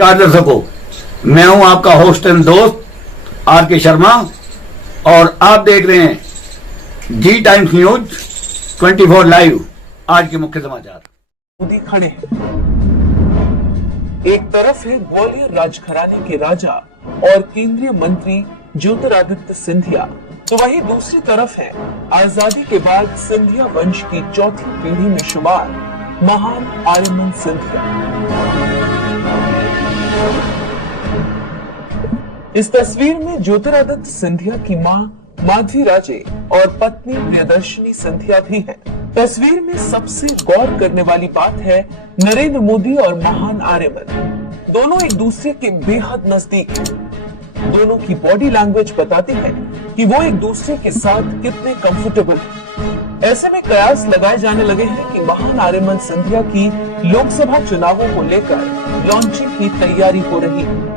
नमस्कार दर्शकों, मैं हूं आपका होस्ट एंड दोस्त आर के शर्मा और आप देख रहे हैं जी टाइम्स न्यूज 24 लाइव। आज के मुख्य समाचार। मोदी खड़े हैं। एक तरफ है ग्वालियर राजघराने के राजा और केंद्रीय मंत्री ज्योतिरादित्य सिंधिया, तो वहीं दूसरी तरफ है आजादी के बाद सिंधिया वंश की चौथी पीढ़ी में शुमार महान आर्यमन सिंधिया। इस तस्वीर में ज्योतिरादित्य सिंधिया की मां माधवी राजे और पत्नी प्रियदर्शनी सिंधिया भी हैं। तस्वीर में सबसे गौर करने वाली बात है नरेंद्र मोदी और महान आर्यमन दोनों एक दूसरे के बेहद नजदीक हैं। दोनों की बॉडी लैंग्वेज बताती है कि वो एक दूसरे के साथ कितने कंफर्टेबल हैं। ऐसे में कयास लगाए जाने लगे हैं कि महान आर्यमन सिंधिया की लोकसभा चुनावों को लेकर लॉन्चिंग की तैयारी हो रही है।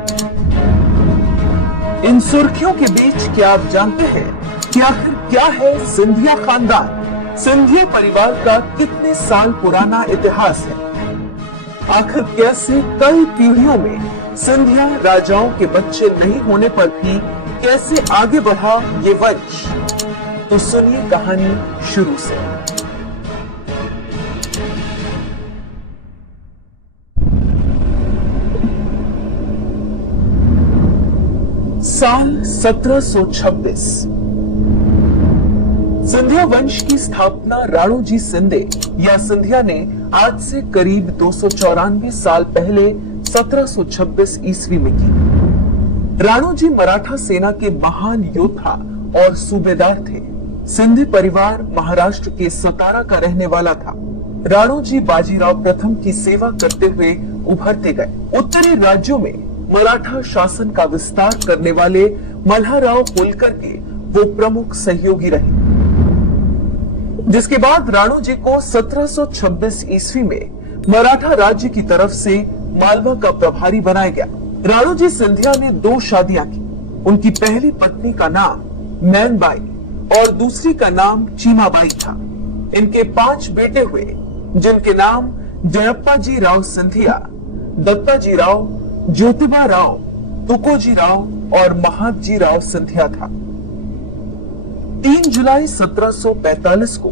इन सुर्खियों के बीच क्या आप जानते हैं कि आखिर क्या है सिंधिया खानदान? सिंधिया परिवार का कितने साल पुराना इतिहास है? आखिर कैसे कई पीढ़ियों में सिंधिया राजाओं के बच्चे नहीं होने पर भी कैसे आगे बढ़ा ये वंश? तो सुनिए कहानी शुरू से। साल 1726। सिंधिया वंश की स्थापना राणो जी सिंधे या सिंधिया ने आज से करीब 294 साल पहले 1726 ईस्वी में की। राणो जी मराठा सेना के महान योद्धा और सूबेदार थे। सिंधी परिवार महाराष्ट्र के सतारा का रहने वाला था। राणो जी बाजीराव प्रथम की सेवा करते हुए उभरते गए। उत्तरी राज्यों में मराठा शासन का विस्तार करने वाले मल्हारराव होलकर के वो प्रमुख सहयोगी रहे, जिसके बाद राणो जी को 1726 ईस्वी में मराठा राज्य की तरफ से मालवा का प्रभारी बनाया गया। राणो जी सिंधिया ने 2 शादियां की। उनकी पहली पत्नी का नाम नैनबाई और दूसरी का नाम चीमाबाई था। इनके 5 बेटे हुए, जिनके नाम जयप्पा जी राव सिंधिया, दत्ता जी राव, ज्योतिबा राव, तुकोजी राव और महादजी राव सिंधिया था। 3 जुलाई 1745 को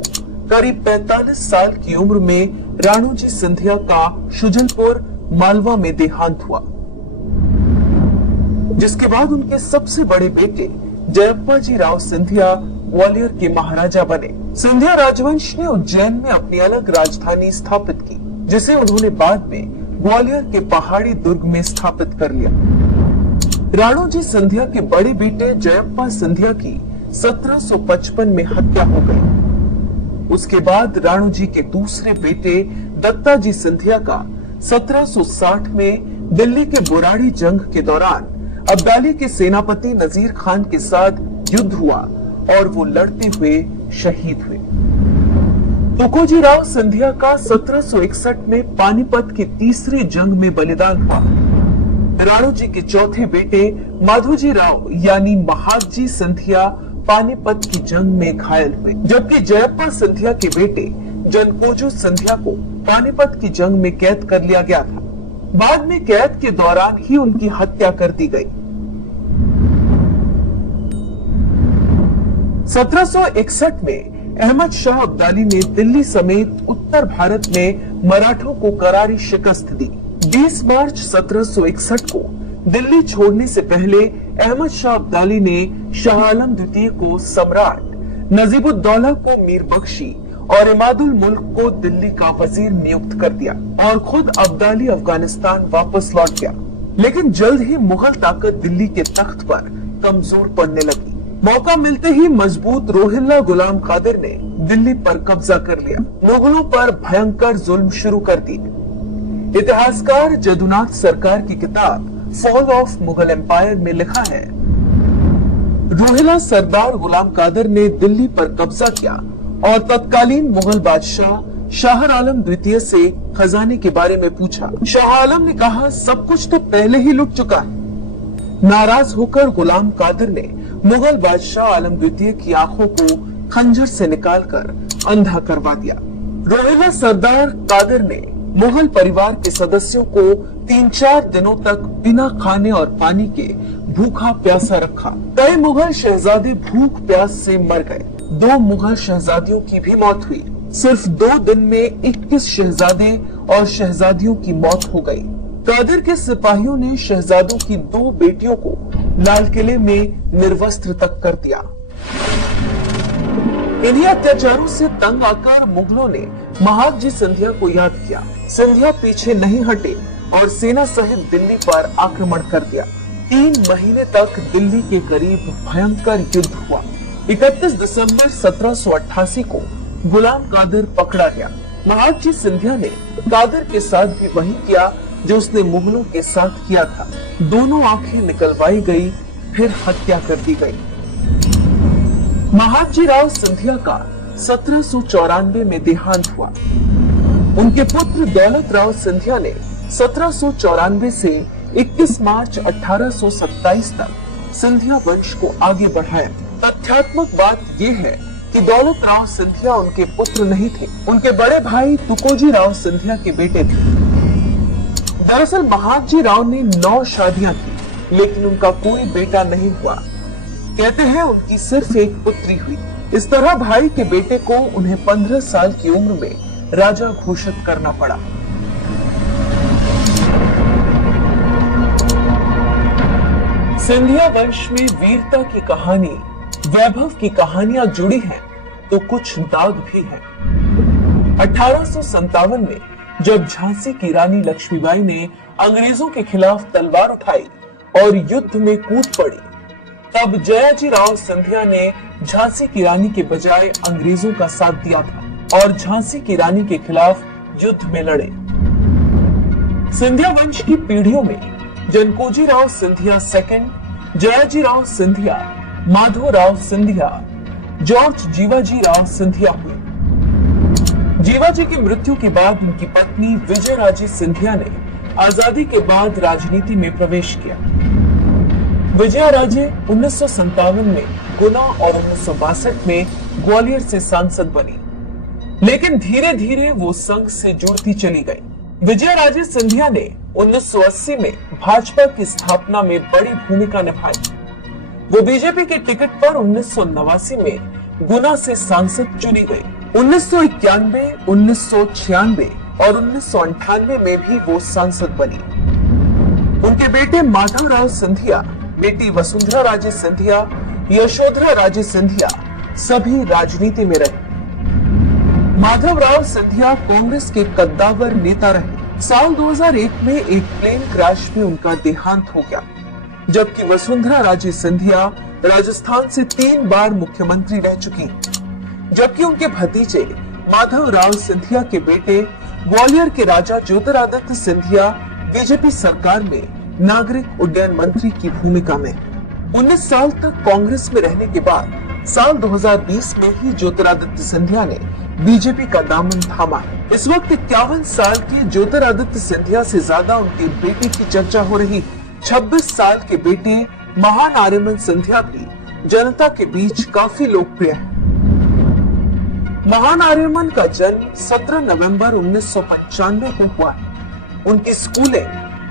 करीब 45 साल की उम्र में राणो जी सिंधिया का शुजलपुर मालवा में देहांत हुआ, जिसके बाद उनके सबसे बड़े बेटे जयप्पा जी राव सिंधिया ग्वालियर के महाराजा बने। सिंधिया राजवंश ने उज्जैन में अपनी अलग राजधानी स्थापित की, जिसे उन्होंने बाद में ग्वालियर के पहाड़ी दुर्ग में स्थापित कर लिया। राणो जी सिंधिया के बड़े बेटे जयप्पा सिंधिया की 1755 में हत्या हो गई। उसके बाद राणो जी के दूसरे बेटे दत्ता जी सिंधिया का 1760 में दिल्ली के बुराड़ी जंग के दौरान अब्दाली के सेनापति नजीर खान के साथ युद्ध हुआ और वो लड़ते हुए शहीद हुए। तुकोजी राव सिंधिया का 1761 में पानीपत की तीसरी जंग में बलिदान हुआ। राणो जी के चौथे बेटे माधोजी राव यानी महादजी सिंधिया पानीपत की जंग में घायल हुए, जबकि जयप्पा सिंधिया के बेटे जनकोजो सिंधिया को पानीपत की जंग में कैद कर लिया गया था। बाद में कैद के दौरान ही उनकी हत्या कर दी गई। 1761 में अहमद शाह अब्दाली ने दिल्ली समेत उत्तर भारत में मराठों को करारी शिकस्त दी। 20 मार्च 1761 को दिल्ली छोड़ने से पहले अहमद शाह अब्दाली ने शाह आलम द्वितीय को सम्राट, नजीबुद्दौला को मीर बख्शी और इमादुल मुल्क को दिल्ली का वजीर नियुक्त कर दिया और खुद अब्दाली अफगानिस्तान वापस लौट गया। लेकिन जल्द ही मुगल ताकत दिल्ली के तख्त पर कमजोर पड़ने लगी। मौका मिलते ही मजबूत रोहिल्ला गुलाम कादिर ने दिल्ली पर कब्जा कर लिया। मुगलों पर भयंकर जुल्म शुरू कर दी। इतिहासकार जदुनाथ सरकार की किताब फॉल ऑफ मुगल एम्पायर में लिखा है, रोहिल्ला सरदार गुलाम कादिर ने दिल्ली पर कब्जा किया और तत्कालीन मुगल बादशाह शाह आलम द्वितीय से खजाने के बारे में पूछा। शाह आलम ने कहा, सब कुछ तो पहले ही लुट चुका है। नाराज होकर गुलाम कादिर ने मुगल बादशाह आलम द्वितीय की आंखों को खंजर से निकालकर अंधा करवा दिया। रोहिल्ला सरदार कादिर ने मुगल परिवार के सदस्यों को 3-4 दिनों तक बिना खाने और पानी के भूखा प्यासा रखा। कई मुगल शहजादे भूख प्यास से मर गए। 2 मुगल शहजादियों की भी मौत हुई। सिर्फ 2 दिन में 21 शहजादे और शहजादियों की मौत हो गई। कादिर के सिपाहियों ने शहजादों की 2 बेटियों को लाल किले में निर्वस्त्र तक कर दिया। इन्हीं अत्याचारों से तंग आकर मुगलों ने महादजी सिंधिया को याद किया। सिंधिया पीछे नहीं हटे और सेना सहित दिल्ली पर आक्रमण कर दिया। 3 महीने तक दिल्ली के करीब भयंकर युद्ध हुआ। 31 दिसंबर 1788 को गुलाम कादिर पकड़ा गया। महादजी सिंधिया ने कादिर के साथ भी वही किया जो उसने मुगलों के साथ किया था। दोनों आंखें निकलवाई गई, फिर हत्या कर दी गई। महादजी राव सिंधिया का 1794 में देहांत हुआ। उनके पुत्र दौलत राव सिंधिया ने 1794 से 21 मार्च 1827 तक सिंधिया वंश को आगे बढ़ाया। तथ्यात्मक बात यह है कि दौलत राव सिंधिया उनके पुत्र नहीं थे, उनके बड़े भाई तुकोजी राव सिंधिया के बेटे थे। दरअसल महादजी राव ने 9 शादियां की, लेकिन उनका कोई बेटा नहीं हुआ। कहते हैं उनकी सिर्फ एक पुत्री हुई। इस तरह भाई के बेटे को उन्हें 15 साल की उम्र में राजा घोषित करना पड़ा। सिंधिया वंश में वीरता की कहानी, वैभव की कहानियां जुड़ी हैं, तो कुछ दाग भी हैं। 1857 में जब झांसी की रानी लक्ष्मीबाई ने अंग्रेजों के खिलाफ तलवार उठाई और युद्ध में कूद पड़ी, तब जयाजी राव सिंधिया ने झांसी की रानी के बजाय अंग्रेजों का साथ दिया था और झांसी की रानी के खिलाफ युद्ध में लड़े। सिंधिया वंश की पीढ़ियों में जनकोजी राव सिंधिया सेकंड, जयाजी राव सिंधिया, माधव राव सिंधिया, जॉर्ज जीवाजी राव सिंधिया हुए। जीवाजी की मृत्यु के बाद उनकी पत्नी विजयराजे सिंधिया ने आजादी के बाद राजनीति में प्रवेश किया। विजयराजे 1957 में गुना और 1962 में ग्वालियर से सांसद बनी, लेकिन धीरे धीरे वो संघ से जुड़ती चली गई। विजयराजे सिंधिया ने 1980 में भाजपा की स्थापना में बड़ी भूमिका निभाई। वो बीजेपी के टिकट पर 1989 में गुना से सांसद चुनी गई। 1991, 1996 और 1998 में भी वो सांसद बनी। उनके बेटे माधव राव सिंधिया, बेटी वसुंधरा राजे सिंधिया, यशोधरा राजे सिंधिया सभी राजनीति में रहे। माधव राव सिंधिया कांग्रेस के कद्दावर नेता रहे। साल 2001 में एक प्लेन क्रैश में उनका देहांत हो गया, जबकि वसुंधरा राजे सिंधिया राजस्थान से 3 बार मुख्यमंत्री रह चुकी, जबकि उनके भतीजे माधव राव सिंधिया के बेटे ग्वालियर के राजा ज्योतिरादित्य सिंधिया बीजेपी सरकार में नागरिक उड्डयन मंत्री की भूमिका में। 19 साल तक कांग्रेस में रहने के बाद साल 2020 में ही ज्योतिरादित्य सिंधिया ने बीजेपी का दामन थामा। इस वक्त 51 साल के ज्योतिरादित्य सिंधिया से ज्यादा उनके बेटे की चर्चा हो रही। 26 साल के बेटे महान आर्यमन सिंधिया भी जनता के बीच काफी लोकप्रिय है। महान आर्यमन का जन्म 17 नवंबर 1995 को हुआ। उनकी स्कूलें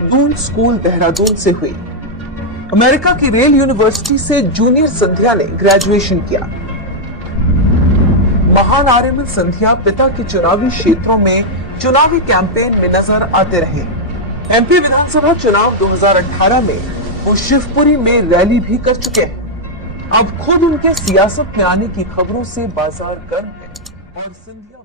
दून स्कूल देहरादून से हुई। अमेरिका की रेल यूनिवर्सिटी से जूनियर सिंधिया ने ग्रेजुएशन किया। महान आर्यमन सिंधिया पिता के चुनावी क्षेत्रों में चुनावी कैंपेन में नजर आते रहे। एमपी विधानसभा चुनाव 2018 में वो शिवपुरी में रैली भी कर चुके हैं। अब खुद उनके सियासत में आने की खबरों से बाजार गर्म है और सिंधिया